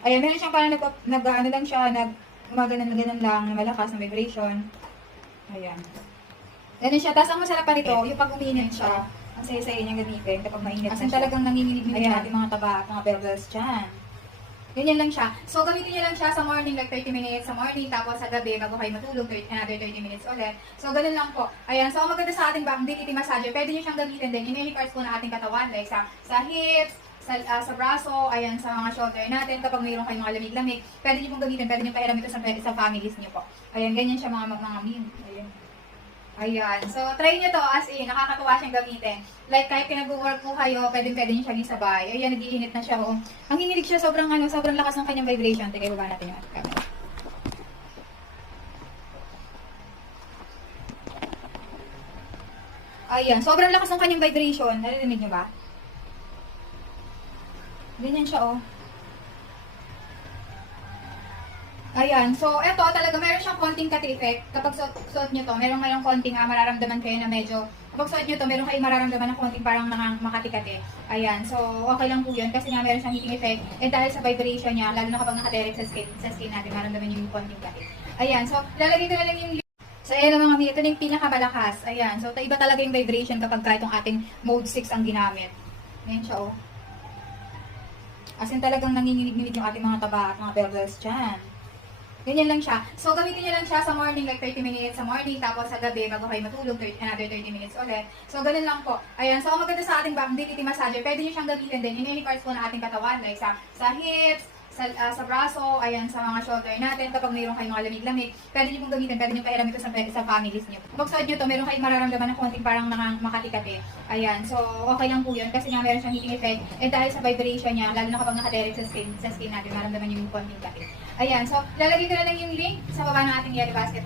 Ayan, meron siyang parang ano lang siya, gumaganon-ganon lang, na malakas na vibration. Ayan. Ganun siya. Tapos ang masarap pa nito, yung pag uminit siya, ang saya-saya niyang gamitin kapag mainit na siya. As in talagang nanginginig-nginig yung ating mga taba at mga bells dyan. Ganyan lang siya. So, gamitin niyo lang siya sa morning, like 30 minutes sa morning, tapos sa gabi, bago kayo matulog, another 30 minutes ulit. So, ganun lang po. Ayan. So, ang maganda sa ating back dignity massager, pwede niyo siyang gamitin din in any parts po ng ating katawan, like sa hips, sa braso, ayan, sa mga shoulder natin, kapag mayroon kayong mga lamig-lamig, pwede niyo pong gamitin, pwede niyo pahiram ito sa families niyo po. Ayan, ganyan siya mga meme. Ayan. Ayan. So, try nyo to as in. Nakakatuwa siyang gamitin. Like, kahit pinag-work po kayo, pwede nyo siya sabay. Ayan, nag-iinit na siya. Oh. Ang hinilig siya, sobrang lakas ng kanyang vibration. Tingnan, baba natin yung camera. Ayan, sobrang lakas ng kanyang vibration. Narinig nyo ba? Ganyan siya, oh. Ayan, so eto talaga meron siyang konting cut effect. Kapag suot nyo to, merong konting mararamdaman kayo na medyo, kapag suot nyo to, meron kayong mararamdaman na konting parang makati-kati. Ayan, so okay lang po yun kasi nga meron siyang heating effect. And dahil sa vibration niya, lalo na kapag nakadirect sa skin natin, mararamdaman yung konting kati. Ayan, so lalagay ko na lang yung link. So ayan mga kami, ito na yung pinakamalakas. Ayan, so iba talaga yung vibration kapag itong ating mode 6 ang ginamit. Ayan siya, oh. As in talagang nanginginig-nginig yung ating mga taba at mga bells dyan. Ganyan lang siya. So, gamitin niyo lang siya sa morning, like 30 minutes sa morning, tapos sa gabi, bago kayo matulog, another 30 minutes ulit. So, ganun lang po. Ayan, so ang maganda sa ating back dignity massager, pwede niyo siyang gamitin din in any parts po ng ating katawan, like sa hips, sa braso, ayan, sa mga shoulder natin, kapag mayroon kayong mga lamig-lamig, pwede niyo pong gamitin, pwede niyo pahiram ito sa families niyo. Kapag suot niyo to, meron kayong mararamdaman na konting parang makati-kati. Ayan, so okay lang po yun kasi nga meron siyang heating effect, and dahil sa vibration niya, lalo na kapag nakadirect sa skin natin, maramdaman yung konting kati. Ayan, so lalagay ko na lang yung link sa baba ng ating yellow basket.